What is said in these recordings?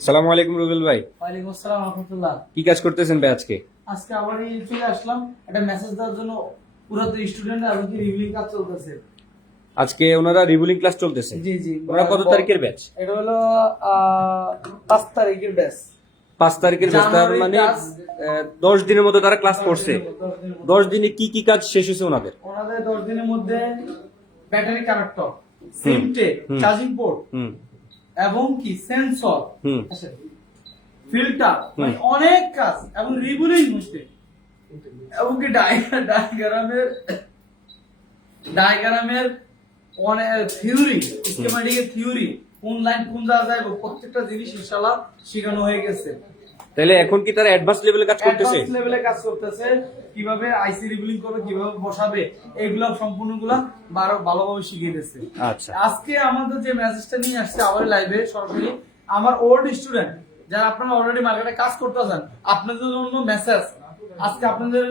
সালামু আলাইকুম রুবেল ভাই। ওয়ালাইকুম আসসালাম রহমতুল্লাহ। কি কাজ করতেছেন ভাই আজকে? আজকে আবার এই চলে আসলাম একটা মেসেজ দেওয়ার জন্য পুরাতন স্টুডেন্ট আর কি রিভিউ কাজ চলতেছে। আজকে ওনারা ক্লাস চলতেছে? জি জি। ওনারা কত তারিখের ব্যাচ এটা হলো আহ, পাঁচ তারিখের ব্যাচ পাঁচ তারিখের ব্যাচ তার মানে class। আহ, দশ দিনের মধ্যে তারা ক্লাস করছে। দশ দিনে কি কি কাজ শেষ হয়েছে ওনাদের? ওনাদের দশ দিনের মধ্যে ব্যাটারি কানেক্টর সিমটে চার্জিং পোর্ট এবং কি সেন্সর হুম। ফিল্টার মানে অনেক কাজ এবং রিবুলিং হচ্ছে এবং কি ডায়াগ্রামের ডায়াগ্রামের অনেক থিওরি সিস্টেমেটিকের থিওরি কোন লাইন কোন জায়গায় প্রত্যেকটা জিনিস ইনশাআল্লাহ শেখানো হয়ে গেছে। তাহলে এখন কি তারা অ্যাডভান্স লেভেলে কাজ করতেছে? অ্যাডভান্স লেভেলে কাজ করতেছে কীভাবে আইসি রিবিলিং করবে কীভাবে বসাবে এগুলো সম্পূর্ণগুলো বারো ভালোভাবে শিখিয়ে দিচ্ছে। আচ্ছা। আজকে আমাদের যে মেসেজটা নিয়ে আসছে আমার লাইভে সরাসরি আমার ওল্ড স্টুডেন্ট যারা আপনারা অলরেডি মার্কেটে কাজ করতেছেন আপনাদের জন্য মেসেজ আজকে আপনাদের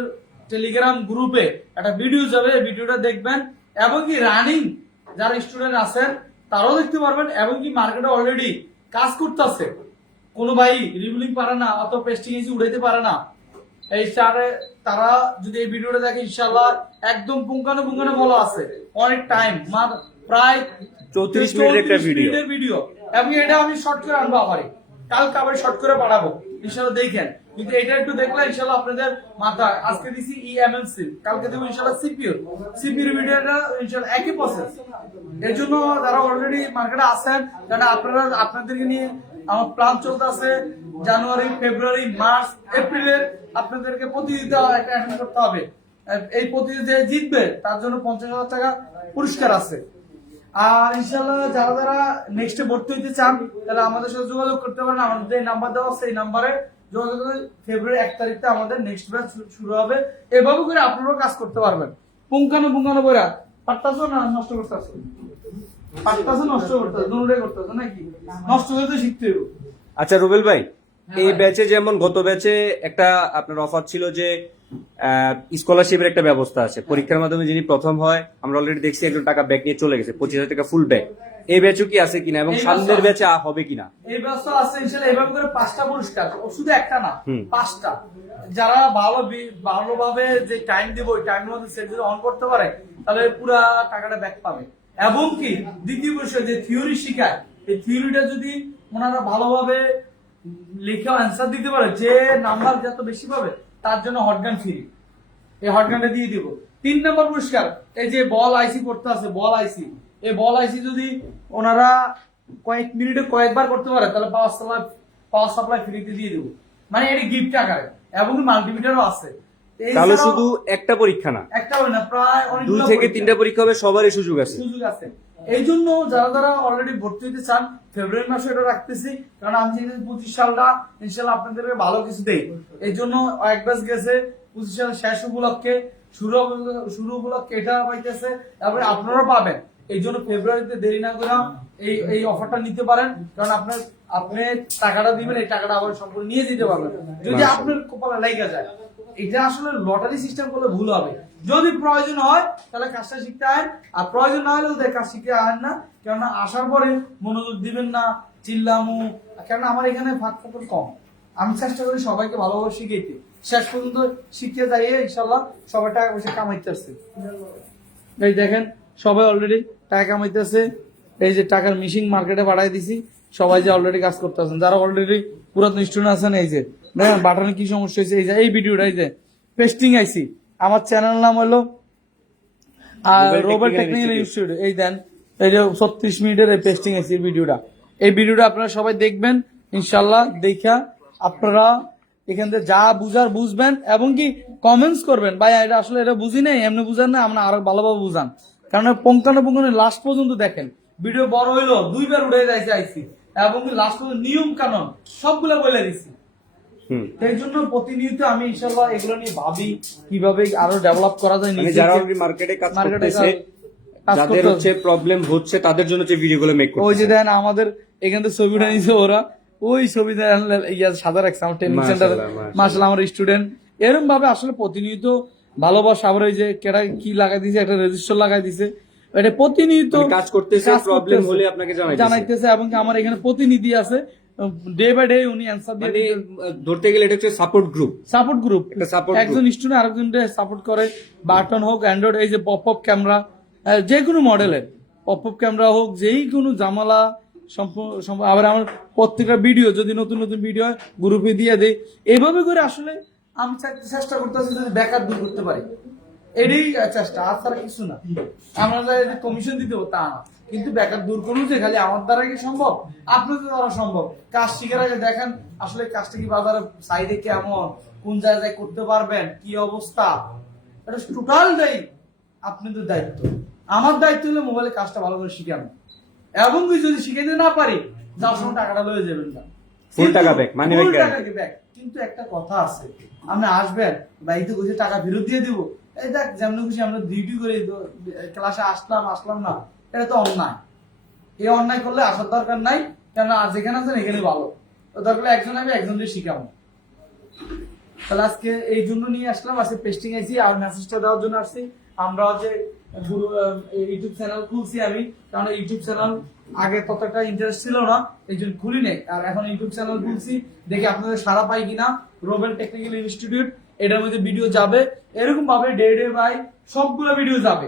টেলিগ্রাম গ্রুপে একটা ভিডিও যাবে ভিডিওটা দেখবেন এবং কি রানিং যারা স্টুডেন্ট আছেন তারাও দেখতে পারবেন এবং কি মার্কেটে অলরেডি কাজ করতেছে। কোনো ভাই রিভিলিং পারে না অত পেস্টিং এসে উড়াইতে পারে না। এই চারে তারা যদি এই ভিডিওটা দেখে ইনশাল্লাহ একদম পুঙ্খানো পুঙ্খানো বলা আছে। অনেক টাইম প্রায় 34 মিনিটের একটা ভিডিও। এবং এটা আমি শর্ট করে আনব আমারে কালকে আবার শর্ট করে পাঠাবো ইনশাল্লাহ দেখেন। কিন্তু এটা একটু দেখলে ইনশাল্লাহ আপনাদের মাথায় আজকে দিছি E ইএমএলসি কালকে দেবো ইনশাল্লাহ সিপিইউ সিপিইউ ভিডিওটা ইনশাল্লাহ একই প্রসেস এর জন্য যারা অলরেডি মার্কেটে আছেন কারণ আপনারা আপনাদেরকে নিয়ে আমার প্ল্যান চলতেছে জানুয়ারি, ফেব্রুয়ারি, মার্চ, এপ্রিলের আপনাদেরকে প্রতিযোগিতা একটা অ্যাটেন্ড করতে হবে। এই প্রতিযোগিতায় জিতবে, তার জন্য পঞ্চাশ হাজার টাকা পুরস্কার আছে। আর ইনশাল্লাহ যারা যারা নেক্সটে ভর্তি হইতে চান, তাহলে আমাদের সাথে যোগাযোগ করতে পারেন। আমাদের এই নাম্বার দেওয়া এই নাম্বারে যোগাযোগ করে ফেব্রুয়ারি এক তারিখতে আমাদের নেক্সট ব্যাচ শুরু হবে। এভাবে করে আপনারাও কাজ করতে পারবেন। পুঙ্খানো পুঙ্খানো বইরা পারতাছো না নষ্ট করতেছো? পারতাছো নষ্ট করতেছো দুটোটাই করতেছো নাকি? নষ্ট করে শিখতে হবে আচ্ছা রুবেল ভাই এই ব্যাচে যেমন গত ব্যাচে একটা আপনার অফার ছিল যে স্কলারশিপের একটা ব্যবস্থা আছে। পরীক্ষার মাধ্যমে যিনি প্রথম হয় আমরা অলরেডি দেখছি একজন টাকা ব্যাক নিয়ে চলে গেছে পঁচিশ হাজার টাকা ফুল ব্যাক এই ব্যাচও কি আছে কিনা এবং সামনের ব্যাচে হবে কিনা? এই ব্যবস্থা আছে ইনশাল্লাহ এভাবে করে পাঁচটা পুরস্কার শুধু একটা না পাঁচটা। যারা ভালো ভালোভাবে যে টাইম দিব ওই টাইমের মধ্যে সেট যদি অন করতে পারে তাহলে পুরো টাকাটা ব্যাক পাবে। এবং কি দ্বিতীয় বিষয় যে থিওরি শিখায়। এই থিওরিটা যদি ওনারা ভালোভাবে লিখে অ্যান্সার দিতে পারে, যে নাম্বার যত বেশি পাবে, তার জন্য হটগান ফ্রি এই হটগানটা দিয়ে দিব। তিন নম্বর পুরস্কার, এই যে বল আইসি করতে আছে বল আইসি এই বল আইসি যদি ওনারা কয়েক মিনিটে কয়েকবার করতে পারে, তাহলে পাওয়ার সাপ্লাই পাওয়ার সাপ্লাই ফ্রিতে দিয়ে দেবো। মানে এটি গিফট আকারে, এবং মাল্টিমিটারও আছে। তাহলে শুধু একটা পরীক্ষা না। একটা না প্রায় দুই থেকে তিনটা পরীক্ষা হবে সবারই সুযোগ আছে। সুযোগ আছে। এই জন্য যারা যারা অলরেডি ভর্তি হতে চান ফেব্রুয়ারি মাসে এটা রাখতেছি কারণ আমি চাই পঁচিশ সালটা ইনশাল্লাহ আপনাদেরকে ভালো কিছু দেই। এই জন্য এক ব্যাচ গেছে পঁচিশ সাল শেষ উপলক্ষে শুরু শুরু উপলক্ষে এটা পাইতেছে তারপরে আপনারা পাবেন। এই জন্য ফেব্রুয়ারিতে দেরি না করে এই এই অফারটা নিতে পারেন কারণ আপনার আপনি টাকাটা দিবেন এই টাকাটা আবার সম্পূর্ণ নিয়ে যেতে পারবেন। যদি আপনার কপালে লাইগা যায়। এটা আসলে লটারি সিস্টেম করলে ভুল হবে। যদি প্রয়োজন হয়, তাহলে কাজটা শিখতে আয় আর প্রয়োজন না হলেও দেখ কাজ শিখতে আহেন না। কেননা আসার পরে মনোযোগ দিবেন না, চিল্লামু। কেননা আমার এখানে ভাগ ফোকর কম। আমি চেষ্টা করি সবাইকে ভালোভাবে শিখাইতে। শেষ পর্যন্ত শিখতে যাইয়ে ইনশাল্লাহ সবাই টাকা পয়সা কামাইতেছে। এই দেখেন, সবাই অলরেডি টাকা কামাইতেছে। এই যে টাকার মিশিং মার্কেটে বাড়াই দিছি। সবাই যে অলরেডি কাজ করতেছেন, যারা অলরেডি পুরাতন স্টুডেন্ট আছেন, এই যে দেখেন বাটনে কি সমস্যা হয়েছে? এই যে এই ভিডিওটা এই যে পেস্টিং আইসি আমার চ্যানেল নাম হলো আর রোবট টেকনিক্যাল ইনস্টিটিউট এই দেন এই যে ছত্রিশ মিনিটের এই পেস্টিং আইসি ভিডিওটা। এই ভিডিওটা আপনারা সবাই দেখবেন ইনশাল্লাহ দেখা আপনারা এখান থেকে যা বুঝার বুঝবেন এবং কি কমেন্টস করবেন। ভাই এটা আসলে এটা বুঝি নাই এমনি বুঝান না আমরা আরও ভালোভাবে বুঝান। কারণ পঙ্কানো পঙ্কানো লাস্ট পর্যন্ত দেখেন। ভিডিও বড় হইল দুইবার উঠে যাইছে আইসি। এবং লাস্ট পর্যন্ত নিয়ম কানুন সবগুলো বলে দিছি। এই জন্য প্রতিনিয়ত আমি ইনশাল্লাহ এগুলো নিয়ে ভাবি কীভাবে আরও ডেভেলপ করা যায় মানে যারা মার্কেটে কাজ করতেছে যাদের হচ্ছে প্রবলেম হচ্ছে তাদের জন্য যে ভিডিওগুলো মেক ওই যে দেন আমাদের এখান থেকে ছবিটা নিছে ওরা। ওই ছবিটা ইয়া সাদা রাখছে আমার ট্রেনিং সেন্টারে মাশাআল্লাহ, মাশাআল্লাহ। মাসাল আমার স্টুডেন্ট এরকম ভাবে আসলে প্রতিনিয়ত ভালোবাসা আবার ওই যে কেটা কি লাগাই দিছে একটা রেজিস্টার লাগাই দিছে। এটা প্রতিনিয়ত মানে কাজ করতেছে, problem হলে আপনাকে। জানাইতেছে এবং আমার এখানে প্রতিনিধি আছে। ডে বাই ডে উনি অ্যান্সার মানে দিয়ে আহ, ধরতে গেলে এটা হচ্ছে সাপোর্ট গ্রুপ সাপোর্ট গ্রুপ একজন স্টুডেন্ট আরেকজনকে সাপোর্ট করে। বাটন হোক অ্যান্ড্রয়েড এই যে পপ আপ ক্যামেরা যে কোনো মডেলের পপ আপ ক্যামেরা হোক যেই কোনো জামালা আবার আমার প্রত্যেকটা ভিডিও যদি নতুন নতুন ভিডিও হয় গ্রুপে দিয়ে দেয় এইভাবে করে আসলে আমি চেষ্টা করতেছি যদি বেকার দূর করতে পারি। এটাই চেষ্টা আর তারা কিছু না। আমরা যে কমিশন দিতে তা না। কিন্তু বেকার দূর করুন যে খালি আমার দ্বারা কি সম্ভব? আপনাদের দ্বারা সম্ভব। কাজ শিখার আগে দেখেন আসলে কাজটা কি বাজারে সাইডে কেমন কোন জায়গায় করতে পারবেন কি অবস্থা? এটা টোটাল দেই আপনাদের দায়িত্ব। আমার দায়িত্ব হলো মোবাইলে কাজটা ভালো করে শিখানো এবং যদি শিখাইতে না পারি যার সময় টাকাটা লয়ে যাবেন না। টাকা। কিন্তু একটা কথা আছে আপনি আসবেন বাড়িতে বসে টাকা ফেরত দিয়ে দিব। এই দেখ যেমন খুশি আমরা ডিউটি করে ক্লাসে আসলাম আসলাম না। এটা তো অন্যায়। এই অন্যায় করলে আসার দরকার নাই কেন আজ যেখানে আছেন এখানে ভালো। তো দরকার একজন আমি একজনকে শিখাবো। তাহলে আজকে এই জন্য নিয়ে আসলাম, আজকে পেস্টিং আইছি, আর মেসেজটা দেওয়ার জন্য আসছি। আমরা যে গুরু ইউটিউব চ্যানেল খুলছি আমি, কারণ ইউটিউব চ্যানেল আগে ততটা ইন্টারেস্ট ছিল না, এই জন্য খুলি নেই। আর এখন ইউটিউব চ্যানেল খুলছি, দেখি আপনাদের সারা পাই কিনা রোবেল টেকনিক্যাল ইনস্টিটিউট এটার মধ্যে ভিডিও যাবে। এরকম ভাবে ডে ডে বাই সবগুলো ভিডিও যাবে।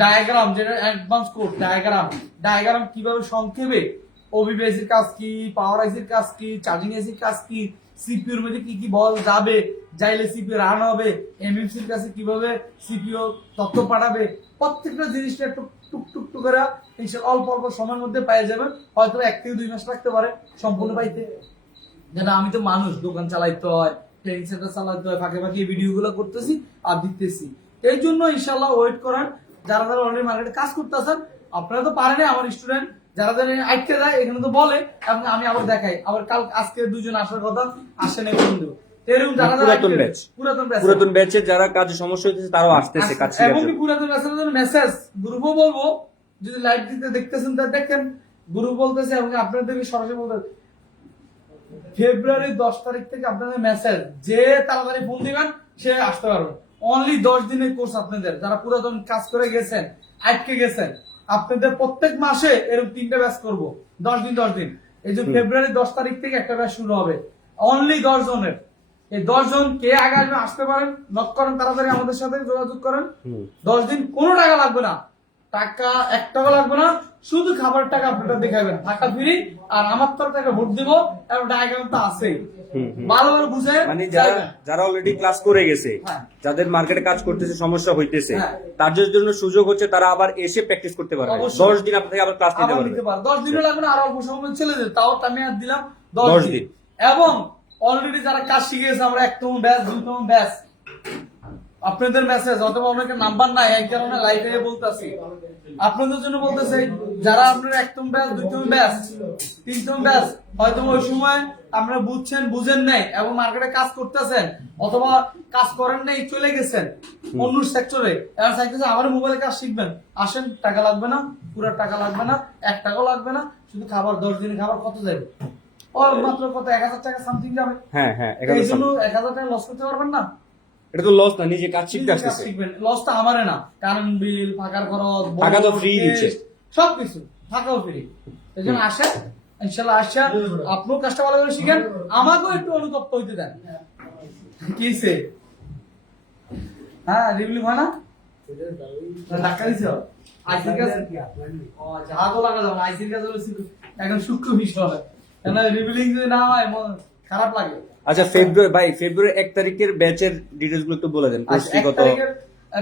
ডায়াগ্রাম যেটা অ্যাডভান্স কোড ডায়াগ্রাম ডায়াগ্রাম কীভাবে সংক্ষেপে ওবিবিএসির কাজ কি পাওয়ার আইসির কাজ কি চার্জিং এসির কাজ কি সিপিইউর মধ্যে কি কি বল যাবে, যাইলে সিপিইউ রান হবে এমএমসির কাছে কীভাবে সিপিইউ তথ্য পাঠাবে, প্রত্যেকটা জিনিসটা একটু টুক টুক টুক করে অল্প অল্প সময়ের মধ্যে পেয়ে যাবেন, হয়তো এক থেকে দুই মাস লাগতে পারে সম্পূর্ণ পাইতে। যেন আমি তো মানুষ, দোকান চালাইতে হয় ট্রেনিং সেন্টার চালাইতে হয়, ফাঁকে ফাঁকে ভিডিওগুলো করতেছি আর দিতেছি। এই জন্য ইনশাল্লাহ ওয়েট করেন যারা যারা অলরেডি মার্কেটে কাজ করতেছেন আপনারা তো পারেন আমার স্টুডেন্ট যারা যারা আটকে দেয় এখানে তো বলে এবং আমি আবার দেখাই। আবার কাল আজকে দুজন আসার কথা আসে না বন্ধু। এরকম যারা যারা পুরাতন আটকে দেয়, batch। পুরাতন batch। পুরাতন ব্যাচের যারা কাজে সমস্যা হইতেছে তারাও আসতেছে কাজ এবং পুরাতন মেসেজ মেসেজ গ্রুপও বলব যদি লাইভ দিতে দেখতেছেন তা দেখেন। গ্রুপ বলতেছে এবং আপনাদেরকে সরাসরি বলতে ফেব্রুয়ারি দশ তারিখ থেকে আপনাদের মেসেজ যে তাড়াতাড়ি ফোন দিবেন সে আসতে পারবে। অনলি দশ দিনের কোর্স আপনাদের। যারা পুরাতন কাজ করে গেছেন আটকে গেছেন আপনাদের প্রত্যেক মাসে এরকম তিনটা ব্যাচ করব। দশ দিন দশ দিন। এই যে ফেব্রুয়ারি দশ তারিখ থেকে একটা ব্যাচ শুরু হবে। অনলি দশ জনের। এই দশ জন কে আগে আসবে আসতে পারেন নক করেন তাড়াতাড়ি আমাদের সাথে যোগাযোগ করেন। দশ দিন কোনো টাকা লাগবে না। টাকা এক টাকা লাগবে না শুধু খাবার টাকা আপনারা দেখাবেন টাকা ফ্রি আর আমার তরফ থেকে ভোট দিব এবং ডায়াগ্রাম তো হুম। ভালো ভালো বুঝে মানে যারা যারা অলরেডি ক্লাস করে গেছে হ্যাঁ। যাদের মার্কেটে কাজ করতেছে সমস্যা হইতেছে হ্যাঁ। তাদের জন্য সুযোগ হচ্ছে তারা আবার এসে প্র্যাকটিস করতে পারবে। দশ দিন আপনাকে আবার ক্লাস নিতে পারবে দশ দিনও লাগবে না আর অল্প সময় চলে যেত তাও আমি আর দিলাম দশ দিন। এবং অলরেডি যারা কাজ শিখে গেছে আমরা একদম ব্যাস দুইতম ব্যাস আপনাদের মেসেজ অথবা অনেকের নাম্বার নাই এই কারণে লাইভে বলতেছি। আপনাদের জন্য বলতেছে যারা আপনার একদম ব্যাস দুইতম ব্যাস তিনতম ব্যাস হয়তো ওই সময় আপনারা বুঝছেন বুঝেন নাই এবং মার্কেটে কাজ করতেছেন অথবা কাজ করেন নাই চলে গেছেন অন্য সেক্টরে এবার চাইতেছে আবার মোবাইলে কাজ শিখবেন। আসেন টাকা লাগবে না পুরো টাকা লাগবে না এক টাকাও লাগবে না শুধু খাবার দশ দিনের খাবার কত যাবে ও মাত্র কত? এক হাজার টাকা সামথিং যাবে। হ্যাঁ হ্যাঁ এই জন্য এক হাজার টাকা লস করতে পারবেন না। এটা তো লস না নিজে কাজ শিখতে আসতেছে। লসটা আমারে না। কারেন্ট বিল ফাঁকার খরচ টাকা তো test, দিচ্ছে। সবকিছু। থাকাও ফ্রি এই জন্য আসেন ইনশাল্লাহ আসেন। আপনিও কাজটা ভালো করে শিখেন। আমাকেও একটু অনুতপ্ত হইতে দেন। হ্যাঁ রিভিউ হয় না? ধাক্কা দিছ? আইসির কাছে? ও আচ্ছা লাগা যাবে আইসির কাছে এখন সূক্ষ্ম বিষয় কেন রিভিলিং যদি না হয় খারাপ লাগে। আচ্ছা ফেব্রুয়ারি ভাই ফেব্রুয়ারি এক তারিখের ব্যাচের ডিটেলসগুলো একটু বলে দেন আচ্ছা, কত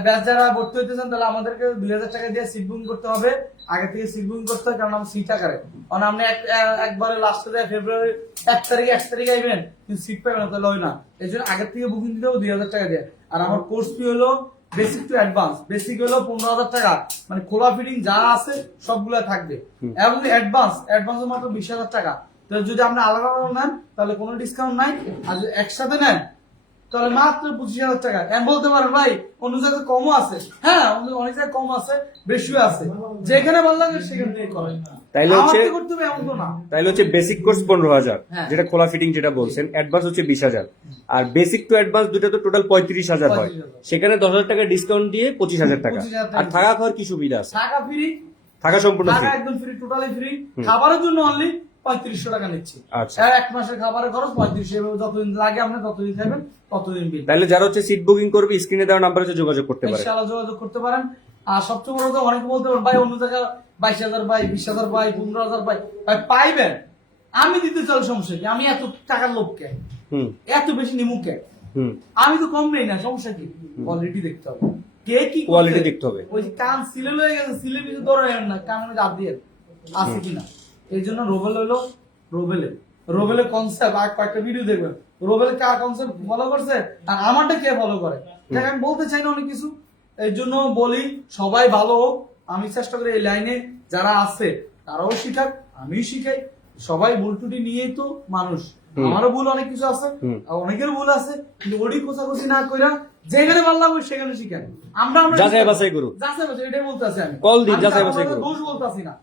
ব্যাচ যারা ভর্তি হইতেছেন তাহলে আমাদেরকে দুই হাজার টাকা দিয়ে সিট বুকিং করতে হবে। আগে থেকে সিট বুকিং করতে হবে কারণ আমরা সিট আকারে। কারণ আপনি এক- একবারে লাস্টে দেয় ফেব্রুয়ারি এক তারিখে এক তারিখে আইবেন কিন্তু সিট পাবেন না তাহলে হয় না। এই জন্য আগের থেকে বুকিং দিতে হবে দুই হাজার টাকা দিয়ে। আর আমার কোর্স ফি হলো বেসিক টু অ্যাডভান্স বেসিক হলো পনেরো হাজার টাকা। মানে খোলা ফিটিং যা আছে সবগুলো থাকবে। এবং অ্যাডভান্স অ্যাডভান্স মাত্র বিশ হাজার টাকা। তো যদি আপনি আলাদা আলাদা নেন তাহলে কোনো ডিসকাউন্ট নাই। আর যদি একসাথে নেন তাহলে মাত্র পঁচিশ হাজার টাকা। এখন বলতে পারেন ভাই অন্য জায়গায় কমও আছে। হ্যাঁ অন্য- অনেক জায়গায় কম আছে বেশিও আছে। যেখানে ভালো লাগে সেখান করেন তাইলে হচ্ছে- হচ্ছে বেসিক কোর্স পনেরো হাজার হ্যাঁ। যেটা খোলা ফিটিং যেটা বলছেন অ্যাডভান্স হচ্ছে বিশ হাজার। আর বেসিক টু অ্যাডভান্স দুটো তো টোটাল পঁয়ত্রিশ হাজার হয়। সেখানে দশ হাজার টাকা ডিসকাউন্ট দিয়ে পঁচিশ হাজার টাকা। আর থাকা খাওয়ার কি সুবিধা আছে? ফ্রি থাকা সম্পূর্ণ টাকা একদম ফ্রি টোটালি ফ্রি খাবারের জন্য অনলি পঁয়ত্রিশশো টাকা নিচ্ছি। আচ্ছা। আর এক মাসের খাবারের খরচ পঁয়ত্রিশশো এভাবে যতদিন লাগে আপনি ততদিন খাবেন ততদিন বিল। তাহলে যারা হচ্ছে সিট বুকিং করবে স্ক্রিনে দেওয়া নাম্বারে হচ্ছে যোগাযোগ করতে পারে। ইনশাআল্লাহ যোগাযোগ করতে পারেন। আর সবচেয়ে বড় কথা অনেকে বলতে পারেন ভাই অন্য জায়গায় বাইশ হাজার ভাই বিশ হাজার ভাই পনেরো হাজার ভাই। ভাই পাইবেন। আমি দিতে চাই সমস্যা কি? আমি এত টাকার লোক কে? এত বেশি নিমু কে? আমি তো কম নেই না সমস্যা কি? কোয়ালিটি দেখতে হবে। কে কি কোয়ালিটি দেখতে হবে। ওই যে কান সিলে হয়ে গেছে সিলে কিছু ধরে না কান মধ্যে হাত দিয়ে আছে কিনা? এই জন্য রোবেল হলো রোবেলে রোবেলের কনসেপ্ট আর কয়েকটা ভিডিও দেখবেন। রোবেলে কার কনসেপ্ট ফলো করছে? আর আমারটা কে ফলো করে? দেখ আমি বলতে চাই না অনেক কিছু। এই জন্য বলি সবাই ভালো হোক। আমি চেষ্টা করি এই লাইনে যারা আছে তারাও শিখাক আমিও শিখাই। সবাই ভুল টুটি নিয়েই তো মানুষ। আমারও ভুল অনেক কিছু আছে আর অনেকের ভুল আছে কিন্তু ওডি কোচাকুচি না কইরা যেখানে ভালো লাগবে সেখানে শিখেন আমরা আমরা যাচাই বাছাই করুন। যাচাই বাছাই এটাই বলতেছি আমি। কল দিন, যাচাই বাছাই করুন। দোষ বলতেছি না।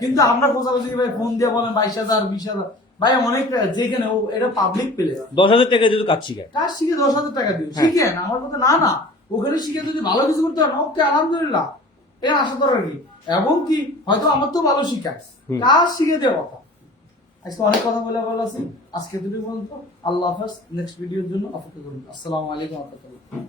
কিন্তু আমরা কোচাকুচি ভাই ফোন দিয়ে বলেন বাইশ হাজার বিশ হাজার। ভাই অনেক যেখানে ও এটা পাবলিক প্লেস দশ হাজার টাকা যদি কাজ শিখায়। কাজ শিখে দশ হাজার টাকা দিও। হ্যাঁ। শিখেন আমার কথা না না। ওখানে শিখে যদি ভালো কিছু করতে পারেন ওকে আলহামদুলিল্লাহ। এর আশা করার কি? এবং কি হয়তো আমার তো ভালো শিখায়। কাজ শিখে দেওয়া কথা। আজকে অনেক কথা বলে ভালো আছি আজকে দুটো বলতো আল্লাহ হাফেজ। নেক্সট ভিডিওর জন্য অপেক্ষা করুন। আসসালামু আলাইকুম রহমতুল্লাহ।